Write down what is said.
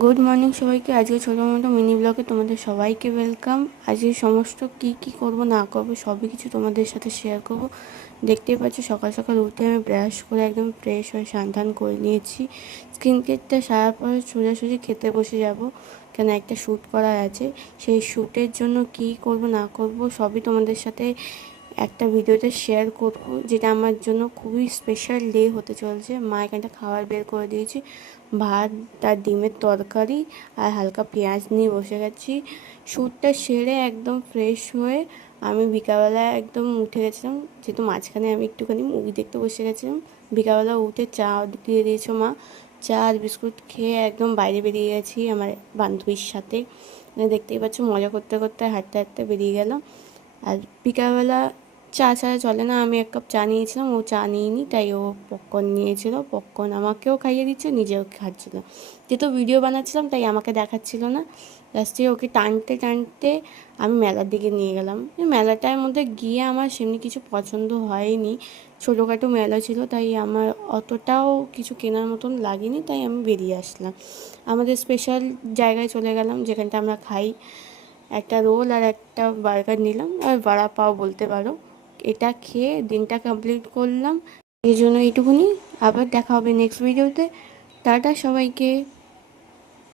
Good morning সবাইকে। আজকে ছোটো মোটো মিনি ব্লগে তোমাদের সবাইকে ওয়েলকাম। আজকে সমস্ত কি করব না করব সবই কিছু তোমাদের সাথে শেয়ার করব। দেখতেই পাচ্ছ সকাল সকাল উঠে আমি ব্রাশ করে একদম ফ্রেশ হয়ে স্নান করে নিয়েছি। স্কিন কেয়ারটা সারার পরে সোজাসুজি খেতে বসে যাব, কেন একটা শ্যুট করা আছে। সেই শ্যুটের জন্য কি করব না করব সবই তোমাদের সাথে একটা ভিডিওতে শেয়ার করব, যেটা আমার জন্য খুবই স্পেশাল ডে হতে চলছে। মা এখানটা খাবার বের করে দিয়েছি, ভাত আর ডিমের তরকারি আর হালকা পেঁয়াজ নিয়ে বসে গেছি। শ্যুটটা সেরে একদম ফ্রেশ হয়ে আমি বিকালবেলা একদম উঠে গেছিলাম, যেহেতু মাঝখানে আমি একটুখানি মুভি দেখতে বসে গেছিলাম। বিকালবেলা উঠে চা দিয়ে দিয়েছো মা, চা আর বিস্কুট খেয়ে একদম বাইরে বেরিয়ে গেছি আমার বান্ধবীর সাথে। দেখতেই পাচ্ছ মজা করতে করতে হাঁটতে হাঁটতে বেরিয়ে গেলাম। আর বিকালবেলা চা ছাড়া চলে না, আমি 1 কাপ চা নিয়েছিলাম, ও চা নিইনি, তাই ও পপকর্ন নিয়েছিল। পপকর্ন আমাকেও খাইয়ে দিচ্ছে, নিজেও খাচ্ছিল। যেহেতু ভিডিও বানাচ্ছিলাম তাই আমাকে দেখাচ্ছিল না। লাস্টে ওকে টানতে টানতে আমি মেলার দিকে নিয়ে গেলাম। মেলাটার মধ্যে গিয়ে আমার সেমনি কিছু পছন্দ হয়নি, ছোটোখাটো মেলা ছিল, তাই আমার অতটাও কিছু কেনার মতন লাগেনি, তাই আমি বেরিয়ে আসলাম। আমাদের স্পেশাল জায়গায় চলে গেলাম যেখানটা আমরা খাই। একটা রোল আর একটা বার্গার নিলাম, আর বড়া পাও বলতে পারো। এটা খেয়ে দিনটা কমপ্লিট করলাম। এই জন্য এইটুকুনি। আবার দেখা হবে নেক্সট ভিডিওতে। টাটা সবাইকে।